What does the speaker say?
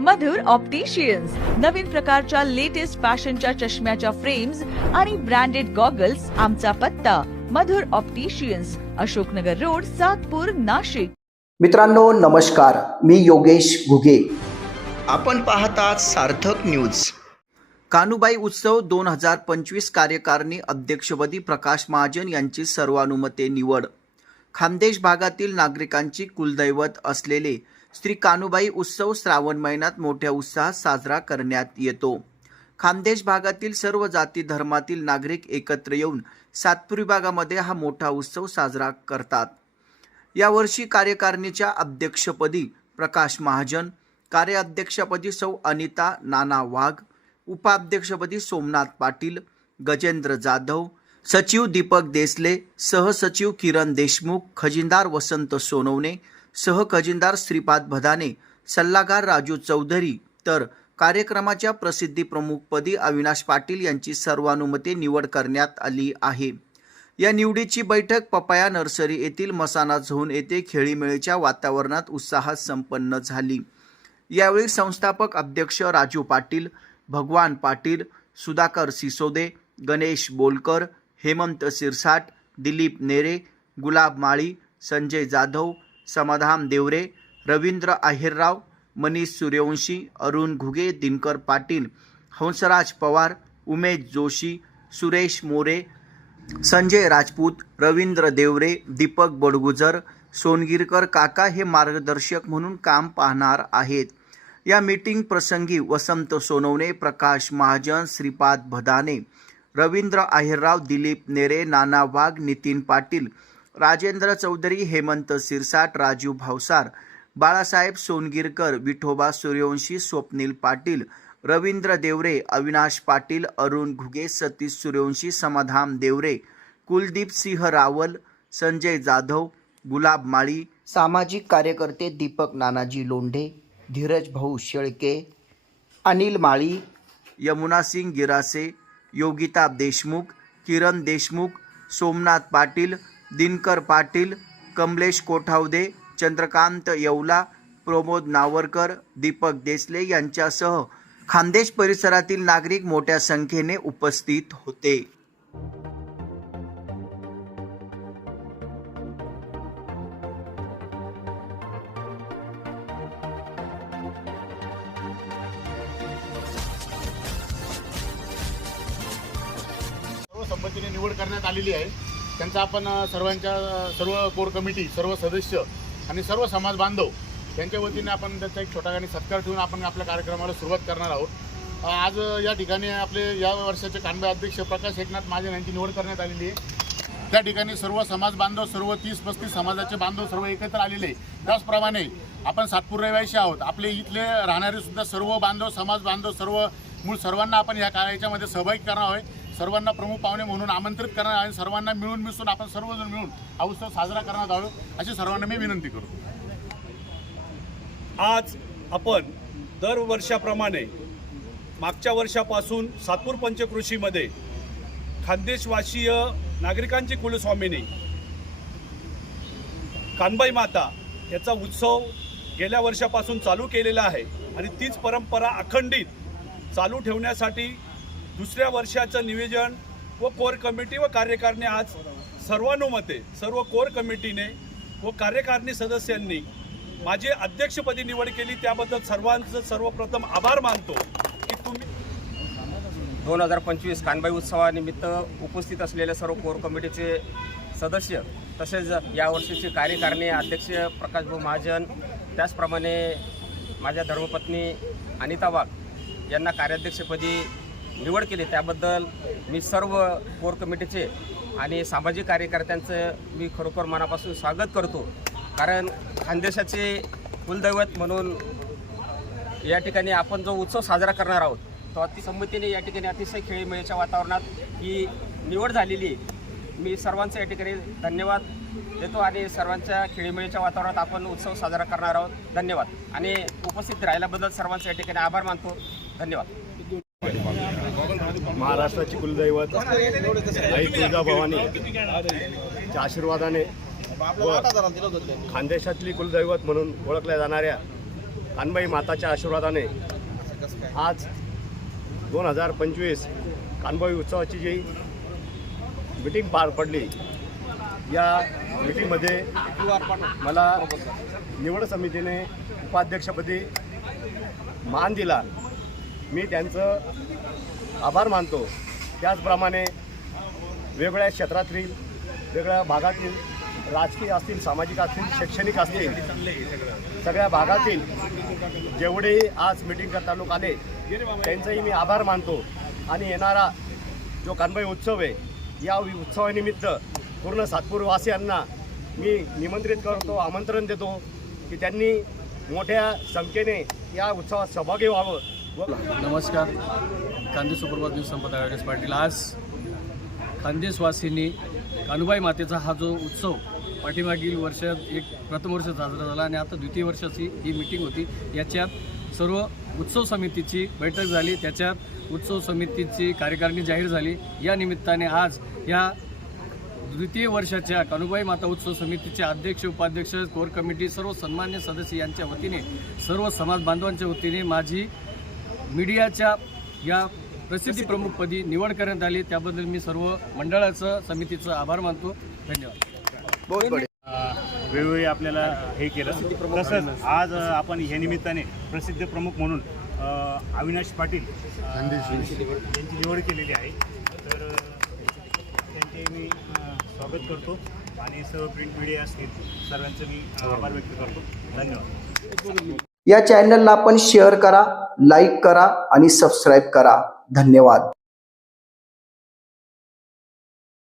मधुर opticians नवीन प्रकारच्या latest फॅशनच्या चष्म्याच्या फ्रेम्स आणि ब्रँडेड गॉगल्स आमचा पत्ता. Madhur opticians Ashoknagar road Satpur Nashik. मित्रांनो नमस्कार. मी योगेश घुगे. आपण पाहतात सार्थक न्यूज कानुबाई उत्सव दोन हजार पंचवीस कार्यकारिणी अध्यक्षपदी प्रकाश महाजन यांची सर्वानुमते निवड. खानदेश भागातील नागरिकांची कुलदैवत असलेले श्री कानुबाई उत्सव श्रावण महिन्यात मोठ्या उत्साहात साजरा करण्यात येतो. खानदेश भागातील सर्व जाती धर्मातील नागरिक एकत्र येऊन सातपुरी भागामध्ये हा मोठा उत्सव साजरा करतात. यावर्षी कार्यकारिणीच्या अध्यक्षपदी प्रकाश महाजन कार्याध्यक्षपदी सौ अनिता नाना वाघ उपाध्यक्षपदी सोमनाथ पाटील गजेंद्र जाधव सचिव दीपक देसले सहसचिव किरण देशमुख खजिनदार वसंत सोनवणे सहखजिनदार श्रीपाद भदाने सल्लागार राजू चौधरी तर कार्यक्रमाच्या प्रसिद्धी प्रमुखपदी अविनाश पाटील यांची सर्वानुमते निवड करण्यात आली आहे. या निवडीची बैठक पपाया नर्सरी येथील मसाना झोन येथे खेळीमेळीच्या वातावरणात उत्साहात संपन्न झाली. यावेळी संस्थापक अध्यक्ष राजू पाटील भगवान पाटील सुधाकर सिसोदे गणेश बोलकर हेमंत सिरसाट दिलीप नेरे गुलाब माळी संजय जाधव समाधान देवरे रवींद्र आहिरराव मनीष सूर्यवंशी अरुण घुगे दिनकर पाटील हंसराज पवार उमेश जोशी सुरेश मोरे संजय राजपूत रवींद्र देवरे दीपक बडगुजर सोनगिरकर काका हे मार्गदर्शक म्हणून काम पाहणार आहेत. या मीटिंग प्रसंगी वसंत सोनवणे प्रकाश महाजन श्रीपाद भदाने रवींद्र आहेरराव दिलीप नेरे नाना वाघ नितीन पाटील राजेंद्र चौधरी हेमंत सिरसाट राजू भावसार बाळासाहेब सोनगिरकर विठोबा सूर्यवंशी स्वप्नील पाटील रवींद्र देवरे अविनाश पाटील अरुण घुगे सतीश सूर्यवंशी समाधान देवरे कुलदीप सिंह रावल संजय जाधव गुलाब माळी सामाजिक कार्यकर्ते दीपक नानाजी लोंढे धीरज भाऊ शेळके अनिल माळी यमुना सिंग गिरासे योगिता देशमुख किरण देशमुख सोमनाथ पाटील दिनकर पाटील कमलेश कोठावदे चंद्रकांत येवला प्रमोद नावरकर दीपक देसले यांच्यासह खानदेश परिसरातील नागरिक मोठ्या संख्येने उपस्थित होते. पद्धतीने निवड करण्यात आलेली आहे. त्यांचा आपण सर्वांच्या सर्व कोर कमिटी सर्व सदस्य आणि सर्व समाज बांधव त्यांच्या वतीने आपण त्याचा एक छोटाखानी सत्कार ठेवून आपण आपल्या कार्यक्रमाला सुरुवात करणार आहोत. आज या ठिकाणी आपले या वर्षाचे कानबे अध्यक्ष प्रकाश एकनाथ महाजन यांची निवड करण्यात आलेली आहे. त्या ठिकाणी सर्व समाज बांधव सर्व तीस पस्तीस समाजाचे बांधव सर्व एकत्र आलेले त्याचप्रमाणे आपण सातपूर रहिवासी आहोत. आपले इथले राहणारे सुद्धा सर्व बांधव समाज बांधव सर्व मूळ सर्वांना आपण या कार्याच्यामध्ये सहभागी करणार आहे सर्वांना प्रमुख पाहुणे म्हणून आमंत्रित करणार आणि सर्वांना मिळून मिसळून आपण सर्वजण मिळून हा उत्सव साजरा करण्यात आहोत. अशी सर्वांना मी विनंती करतो. आज आपण दरवर्षाप्रमाणे मागच्या वर्षापासून सातपूर पंचकृषीमध्ये खानदेशवासीय नागरिकांची कुलस्वामिनी कानबाई माता याचा उत्सव गेल्या वर्षापासून चालू केलेला आहे आणि तीच परंपरा अखंडित चालू ठेवण्यासाठी दुसऱ्या वर्षाचं निवेदन व कोर कमिटी व कार्यकारिणी आज सर्वानुमते सर्व कोर कमिटीने व कार्यकारिणी सदस्यांनी माझी अध्यक्षपदी निवड केली. त्याबद्दल सर्वांचं सर्वप्रथम आभार मानतो की तुम्ही दोन हजार पंचवीस कानबाई उत्सवानिमित्त उपस्थित असलेले सर्व कोर कमिटीचे सदस्य तसेच या वर्षीचे कार्यकारिणी अध्यक्ष प्रकाशभाऊ महाजन त्याचप्रमाणे माझ्या धर्मपत्नी अनिता वाघ यांना कार्याध्यक्षपदी निवड केली त्याबद्दल मी सर्व कोर कमिटीचे आणि सामाजिक कार्यकर्त्यांचं मी खरोखर मनापासून स्वागत करतो. कारण खानदेशाचे कुलदैवत म्हणून या ठिकाणी आपण जो उत्सव साजरा करणार आहोत तो अति संमतीने या ठिकाणी अतिशय खेळीमेळीच्या वातावरणात ही निवड झालेली आहे. मी सर्वांचं या ठिकाणी धन्यवाद देतो आणि सर्वांच्या खेळीमेळीच्या वातावरणात आपण उत्सव साजरा करणार आहोत. धन्यवाद. आणि उपस्थित राहिल्याबद्दल सर्वांचं या ठिकाणी आभार मानतो. धन्यवाद. महाराष्ट्राची कुलदैवत आई तुळजाभवानीच्या आशीर्वादाने व खानदेशातली कुलदैवत म्हणून ओळखल्या जाणाऱ्या कानबाई माताच्या आशीर्वादाने आज दोन हजार पंचवीस कानबाई उत्सवाची जी मिटिंग पार पडली या मिटिंगमध्ये मला निवड समितीने उपाध्यक्षपदी मान दिला. मी त्यांचं आभार मानतो. त्याचप्रमाणे वेगवेगळ्या क्षेत्रातील वेगळ्या भागातील राजकीय असतील सामाजिक असतील शैक्षणिक असतील सगळ्या भागातील जेवढेही आज मिटिंग करता लोक आले त्यांचंही मी आभार मानतो. आणि येणारा जो कानबाई उत्सव आहे या उत्सवानिमित्त पूर्ण सातपूरवासियांना मी निमंत्रित करतो आमंत्रण देतो की त्यांनी मोठ्या संख्येने या उत्सवात सहभागी व्हावं. नमस्कार. खानदेश सुप्रभात न्यूज संपदा गायडन्स पाटील आज खानदेशवासींनी कानुबाई मातेचा हा जो उत्सव पाठीमागील वर्षात एक प्रथम वर्ष साजरा झाला आणि आता द्वितीय वर्षाची ही मिटिंग होती. याच्यात सर्व उत्सव समितीची बैठक झाली. त्याच्यात उत्सव समितीची कार्यकारिणी जाहीर झाली. या निमित्ताने आज या द्वितीय वर्षाच्या कानुबाई माता उत्सव समितीचे अध्यक्ष उपाध्यक्ष कोर कमिटी सर्व सन्मान्य सदस्य यांच्या वतीने सर्व समाज बांधवांच्या वतीने माझी मीडियाच्या या प्रसिद्धी प्रमुखपदी निवड करण्यात आली. त्याबद्दल मी सर्व मंडळाचं समितीचं आभार मानतो. धन्यवाद. वेळोवेळी आपल्याला हे केलं. तसंच आज आपण ह्या निमित्ताने प्रसिद्ध प्रमुख म्हणून अविनाश पाटील यांची निवड केलेली आहे. तर त्यांचे मी स्वागत करतो आणि सर्व प्रिंट मीडिया असतील सर्वांचं मी आभार व्यक्त करतो. धन्यवाद. या चॅनलला आपण शेअर करा लाईक करा आणि सबस्क्राईब करा. धन्यवाद.